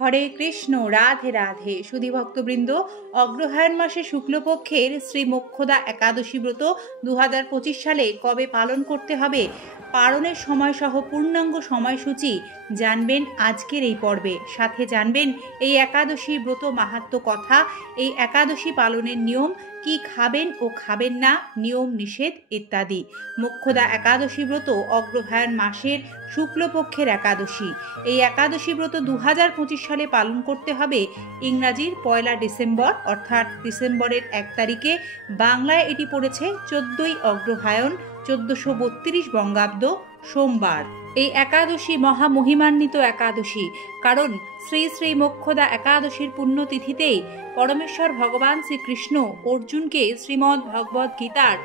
হরে কৃষ্ণ। রাধে রাধে। সুধী ভক্তবৃন্দ, অগ্রহায়ণ মাসে শুক্লপক্ষের শ্রী মোক্ষদা একাদশী ব্রত 2025 সালে কবে পালন করতে হবে, পালনের সময়সহ পূর্ণাঙ্গ সময়সূচি জানবেন আজকের এই পর্বে। সাথে জানবেন এই একাদশী ব্রত মাহাত্ম্য কথা, এই একাদশী পালনের নিয়ম, কি খাবেন ও খাবেন না, নিয়ম নিষেধ ইত্যাদি। মোক্ষদা একাদশী ব্রত অগ্রহায়ণ মাসের শুক্লপক্ষের একাদশী। এই একাদশী ব্রত 2025 সালে পালন করতে হবে ইংরাজির 1 ডিসেম্বর, অর্থাৎ ডিসেম্বরের 1 তারিখে। বাংলায় এটি পড়েছে 14ই অগ্রহায়ণ 1432 বঙ্গাব্দ, সোমবার। এই একাদশী মহামহিমান্বিত একাদশী, কারণ শ্রী শ্রী মোক্ষদা একাদশীর পুণ্যতিথিতেই পরমেশ্বর ভগবান শ্রীকৃষ্ণ অর্জুনকে শ্রীমদ্ ভগবদ্ গীতার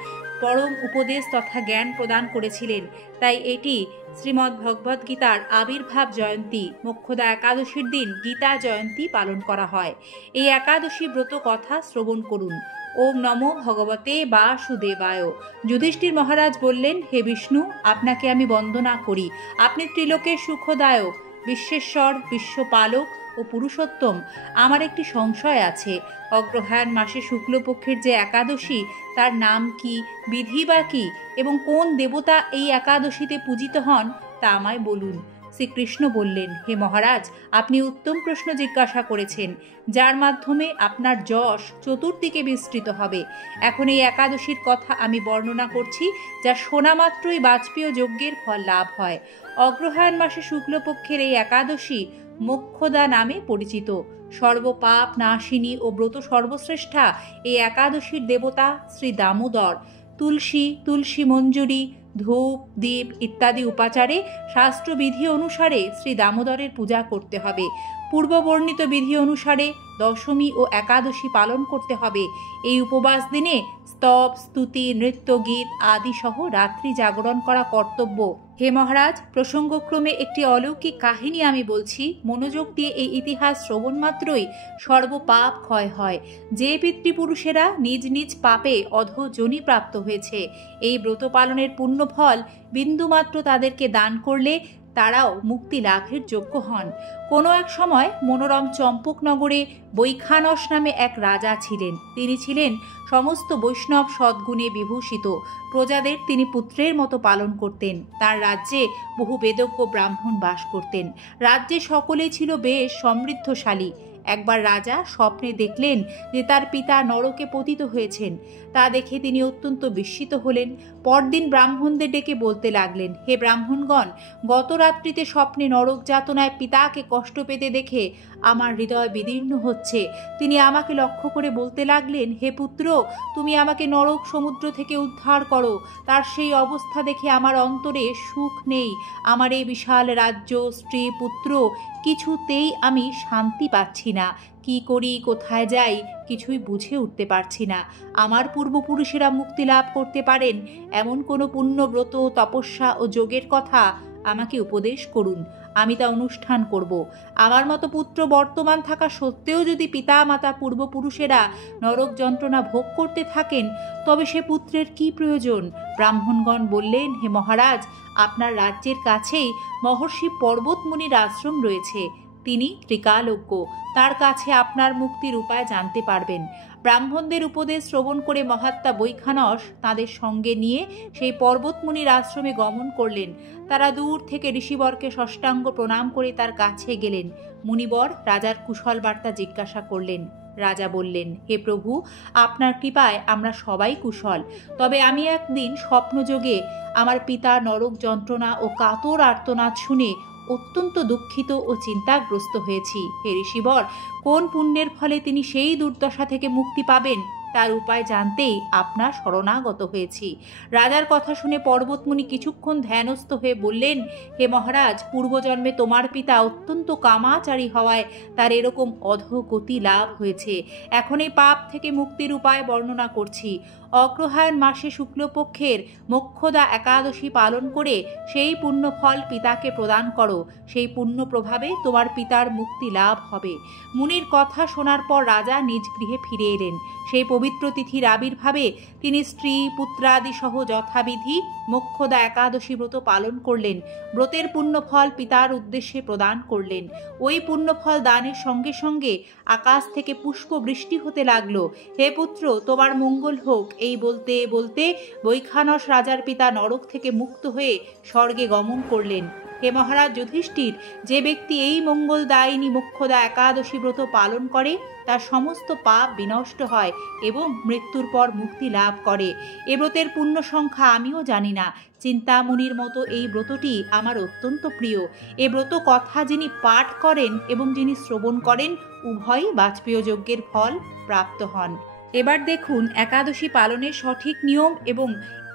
পরম উপদেশ তথা জ্ঞান প্রদান করেছিলেন। তাই এটি শ্রীমদ্ ভগবদ্ গীতার আবির্ভাব জয়ন্তী। মোক্ষদা একাদশীর দিন গীতা জয়ন্তী পালন করা হয়। এই একাদশী ব্রত কথা শ্রবণ করুন। ওম নমো ভগবতে বাসুদেবায়। যুধিষ্ঠির মহারাজ বললেন, হে বিষ্ণু, আপনাকে আমি বন্দনা করি। আপনি ত্রিলোকের সুখদায়ক, বিশ্বেশ্বর, বিশ্বপালক ও পুরুষোত্তম। আমার একটি সংশয় আছে। অগ্রহায়ণ মাসে শুক্লপক্ষের যে একাদশী, তার নাম কি, বিধি বা কি, এবং কোন দেবতা এই একাদশীতে পূজিত হন তা আমায় বলুন। শ্রীকৃষ্ণ বললেন, হে মহারাজ, আপনি উত্তম প্রশ্ন জিজ্ঞাসা করেছেন, যার মাধ্যমে আপনার যশ চতুর্দিকে বিস্তৃত হবে। এখন এই একাদশীর কথা আমি বর্ণনা করছি, যা শোনা মাত্রই বাজপেয় যজ্ঞের ফল লাভ হয়। অগ্রহায়ণ মাসে শুক্লপক্ষের এই একাদশী মোক্ষদা নামে পরিচিত। সর্বপাপ নাশিনী ও ব্রত সর্বশ্রেষ্ঠা এই একাদশীর দেবতা শ্রী দামোদর। তুলসী মঞ্জুরি, ধূপ, দীপ ইত্যাদি উপাচারে শাস্ত্রবিধি অনুসারে শ্রী দামোদরের পূজা করতে হবে। পূর্ববর্ণিত বিধি অনুসারে দশমী ও একাদশী পালন করতে হবে। এই উপবাস দিনে স্তব, স্তুতি, নৃত্য, গীত আদি সহ রাত্রি জাগরণ করা কর্তব্য। হে মহারাজ, প্রসঙ্গক্রমে একটি অলৌকিক কাহিনী আমি বলছি। মনোযোগ দিয়ে এই ইতিহাস শ্রবণ মাত্রই সর্বপাপ ক্ষয় হয়। যে পিতৃপুরুষেরা নিজ নিজ পাপে অধোজনি প্রাপ্ত হয়েছে, এই ব্রত পালনের পুণ্যফল বিন্দুমাত্র তাদেরকে দান করলে তারাও মুক্তি লাভের যোগ্য হন। কোনো এক সময় মনোরম চম্পকনগরে বৈখানস নামে এক রাজা ছিলেন। তিনি ছিলেন সমস্ত বৈষ্ণব সদ্গুণে বিভূষিত। প্রজাদের তিনি পুত্রের মতো পালন করতেন। তার রাজ্যে বহু বেদজ্ঞ ব্রাহ্মণ বাস করতেন। রাজ্যে সকলেই ছিল বেশ সমৃদ্ধশালী। একবার রাজা স্বপ্নে দেখলেন যে তার পিতা নরকে পতিত হয়েছেন। তা দেখে তিনি অত্যন্ত বিস্মিত হলেন। পরদিন ব্রাহ্মণদের ডেকে বলতে লাগলেন, হে ব্রাহ্মণগণ, গত রাত্রিতে স্বপ্নে নরক যাতনায় পিতাকে কষ্ট পেতে দেখে আমার হৃদয় বিদীর্ণ হচ্ছে। তিনি আমাকে লক্ষ্য করে বলতে লাগলেন, হে পুত্র, তুমি আমাকে নরক সমুদ্র থেকে উদ্ধার করো। তার সেই অবস্থা দেখে আমার অন্তরে সুখ নেই। আমার এই বিশাল রাজ্য, স্ত্রী, পুত্র, কিছুতেই আমি শান্তি পাচ্ছি না। কি করি, কোথায় যাই, কিছুই বুঝে উঠতে পারছি না। আমার পূর্বপুরুষেরা মুক্তি লাভ করতে পারেন এমন কোনো পুণ্যব্রত, তপস্যা ও যোগের কথা আমাকে উপদেশ করুন। আমি তা অনুষ্ঠান করব। আমার মতো পুত্র বর্তমান থাকা সত্ত্বেও যদি পিতা মাতা পূর্বপুরুষেরা নরক যন্ত্রণা ভোগ করতে থাকেন, তবে সে পুত্রের কি প্রয়োজন? ব্রাহ্মণগণ বললেন, হে মহারাজ, আপনার রাজ্যের কাছেই মহর্ষি পর্বতমুনির আশ্রম রয়েছে। তিনি ত্রিকালজ্ঞ। তার কাছে আপনার মুক্তির উপায় জানতে পারবেন। ব্রাহ্মণদের উপদেশ শ্রবণ করে মহাত্মা বৈখানস তাদের সঙ্গে নিয়ে সেই পর্বতমুনির আশ্রমে গমন করলেন। তারা দূর থেকে ঋষিবরকে ষষ্ঠাঙ্গ প্রণাম করে তার কাছে গেলেন। মুনিবর রাজার কুশল বার্তা জিজ্ঞাসা করলেন। রাজা বললেন, হে প্রভু, আপনার কৃপায় আমরা সবাই কুশল। তবে আমি একদিন স্বপ্নযোগে আমার পিতা নরক যন্ত্রণা ও কাতর আর্তনাদ শুনে অত্যন্ত দুঃখিত ও চিন্তাগ্রস্ত হয়েছি। হে ঋষিবর, কোন পুণ্যের ফলে তিনি সেই দুর্দশা থেকে মুক্তি পাবেন, তার উপায় জানতেই আপনার শরণাগত হয়েছি। রাজার কথা শুনে পর্বতমুনি কিছুক্ষণ ধ্যানস্থ হয়ে বললেন, হে মহারাজ, পূর্বজন্মে তোমার পিতা অত্যন্ত কামাচারী হওয়ায় তার এরকম অধোগতি লাভ হয়েছে। এখন এই পাপ থেকে মুক্তির উপায় বর্ণনা করছি। অগ্রহায়ণ মাসে শুক্লপক্ষের মোক্ষদা একাদশী পালন করে সেই পুণ্যফল পিতাকে প্রদান করো। সেই পুণ্য প্রভাবে তোমার পিতার মুক্তি লাভ হবে। মুনির কথা শোনার পর রাজা নিজ গৃহে ফিরে এলেন। সেই পবিত্র তিথির আবির্ভাবে তিনি স্ত্রী পুত্রাদি সহ যথাবিধি মোক্ষদা একাদশী ব্রত পালন করলেন। ব্রতের পুণ্যফল পিতার উদ্দেশ্যে প্রদান করলেন। ওই পুণ্যফল দানের সঙ্গে সঙ্গে আকাশ থেকে পুষ্প বৃষ্টি হতে লাগলো। হে পুত্র, তোমার মঙ্গল হোক, এই বলতে বলতে বৈখানস রাজার পিতা নরক থেকে মুক্ত হয়ে স্বর্গে গমন করলেন। হে মহারাজ যুধিষ্ঠির, যে ব্যক্তি এই মঙ্গলদায়িনী মোক্ষদা একাদশী ব্রত পালন করে তার সমস্ত পাপ বিনষ্ট হয় এবং মৃত্যুর পর মুক্তি লাভ করে। এ ব্রতের পুণ্য সংখ্যা আমিও জানি না। চিন্তামণির মতো এই ব্রতটি আমার অত্যন্ত প্রিয়। এ ব্রত কথা যিনি পাঠ করেন এবং যিনি শ্রবণ করেন উভয়ই বাজপেয় যজ্ঞের ফল প্রাপ্ত হন। এবার দেখুন একাদশী পালনের সঠিক নিয়ম এবং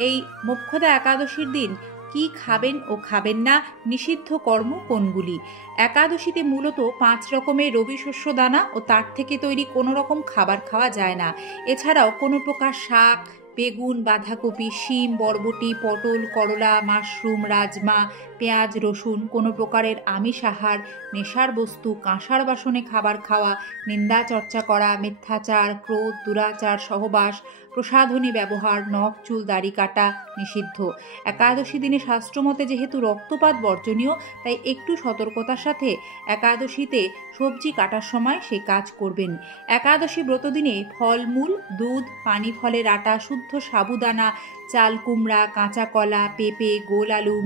এই মোক্ষদা একাদশীর দিন কি খাবেন ও খাবেন না, নিষিদ্ধ কর্ম কোনগুলি। একাদশীতে মূলত 5 রকমের রবি শস্য দানা ও তার থেকে তৈরি কোনো রকম খাবার খাওয়া যায় না। এছাড়াও কোনো প্রকার শাক, বেগুন, বাঁধাকপি, শিম, বরবটি, পটল, করলা, মাশরুম, রাজমা, পেঁয়াজ, রসুন, কোনো প্রকারের আমিষ আহার, নেশার বস্তু, কাঁসার বাসনে খাবার খাওয়া, নিন্দা চর্চা করা, মিথ্যাচার, ক্রোধ, দুরাচার, সহবাস, প্রসাধনী ব্যবহার, নখ চুল দাড়ি কাটা নিষিদ্ধ। একাদশী দিনে শাস্ত্রমতে যেহেতু রক্তপাত বর্জনীয়, তাই একটু সতর্কতার সাথে একাদশীতে সবজি কাটার সময় সে কাজ করবেন। একাদশী ব্রতদিনে ফলমূল, দুধ, পানি ফলের আটা, শুদ্ধ সাবুদানা, চাল কুমড়া, কাঁচা কলা, পেঁপে, গোল আলু,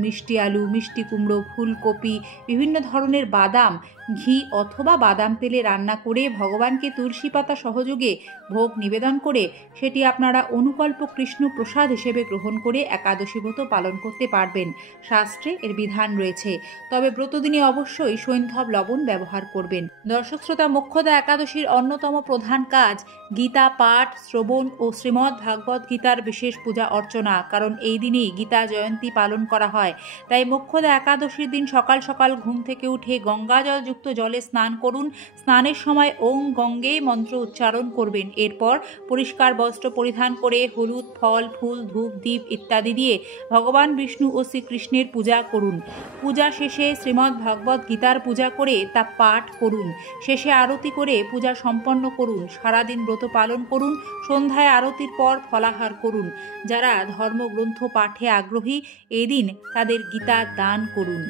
মিষ্টি কুমড়ো, ফুলকপি, বিভিন্ন ধরনের বাদাম, ঘি অথবা বাদাম তেলে রান্না করে ভগবানকে তুলসী পাতা সহযোগে ভোগ নিবেদন করে সেটি আপনারা অনুকল্প কৃষ্ণ প্রসাদ হিসেবে গ্রহণ করে একাদশী ব্রত পালন করতে পারবেন। শাস্ত্রে এর বিধান রয়েছে। তবে ব্রতদিনে অবশ্যই সৈন্ধব লবণ ব্যবহার করবেন। দর্শক শ্রোতা, মোক্ষদা একাদশীর অন্যতম প্রধান কাজ গীতা পাঠ, শ্রবণ ও শ্রীমদ্ ভাগবত গীতার বিশেষ পূজা অর্চনা। কারণ এই দিনই গীতা জয়ন্তী পালন করা হয়। তাই মোক্ষদা একাদশীর দিন সকাল সকাল ঘুম থেকে উঠে গঙ্গাজলযুক্ত জলে স্নান করুন। স্নানের সময় ওং গঙ্গে মন্ত্র উচ্চারণ করবেন। এরপর পরিষ্কার বস্ত্র পরিধান করে হলুদ, ফল, ফুল, ধূপ, দীপ ইত্যাদি দিয়ে ভগবান বিষ্ণু ও শ্রীকৃষ্ণের পূজা করুন। পূজা শেষে শ্রীমদ্ ভাগবত গীতার পূজা করে তা পাঠ করুন। শেষে আরতি করে পূজা সম্পন্ন করুন। সারাদিন ব্রত পালন করুন। সন্ধ্যায় আরতির পর ফলাহার করুন। যারা ধর্মগ্রন্থ পাঠে আগ্রহী এদিন তাদের গীতা দান করুন।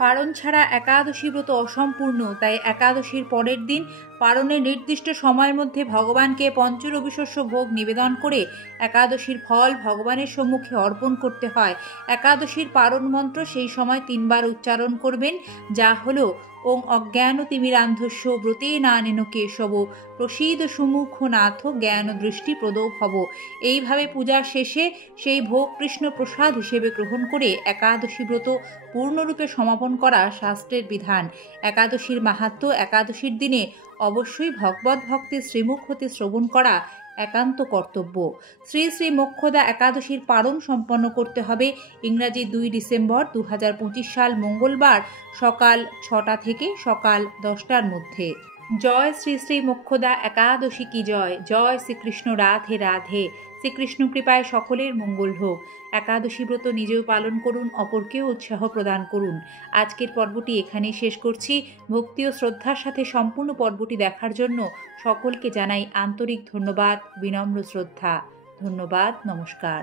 পারণ ছাড়া একাদশী ব্রত অসম্পূর্ণ। তাই একাদশীর পরের দিন পারণের নির্দিষ্ট সময়ের মধ্যে ভগবানকে পঞ্চরবিশস্য ভোগ নিবেদন করে একাদশীর ফল ভগবানের সম্মুখে অর্পণ করতে হয়। একাদশীর পারণ মন্ত্র সেই সময় 3 বার উচ্চারণ করবেন, যা হলো ওং অজ্ঞানতিমিরান্ধস্য ব্রতে নানেন কেশব প্রসীদ সুমুখ নাথ জ্ঞান দৃষ্টি প্রদৌ ভব। এইভাবে পূজার শেষে সেই ভোগ কৃষ্ণ প্রসাদ হিসেবে গ্রহণ করে একাদশী ব্রত পূর্ণরূপে সমাপন করা শাস্ত্রের বিধান। একাদশীর মাহাত্ম্য, একাদশীর দিনে অবশ্যই ভগবত ভক্তের শ্রীমুখ হতে শ্রবণ করা একান্ত কর্তব্য। শ্রী শ্রী মোক্ষদা একাদশীর পারণ সম্পন্ন করতে হবে ইংরাজি 2 ডিসেম্বর 2025 সাল মঙ্গলবার সকাল 6টা থেকে সকাল 10টার মধ্যে। জয় শ্রী শ্রী মোক্ষদা একাদশী কি জয়। জয় শ্রীকৃষ্ণ রাধে রাধে। শ্রীকৃষ্ণ কৃপায় সকলের মঙ্গল হোক। একাদশী ব্রত নিজেও পালন করুন, অপরকেও উৎসাহ প্রদান করুন। আজকের পর্বটি এখানেই শেষ করছি। ভক্তি ও শ্রদ্ধার সাথে সম্পূর্ণ পর্বটি দেখার জন্য সকলকে জানাই আন্তরিক ধন্যবাদ, বিনম্র শ্রদ্ধা। ধন্যবাদ, নমস্কার।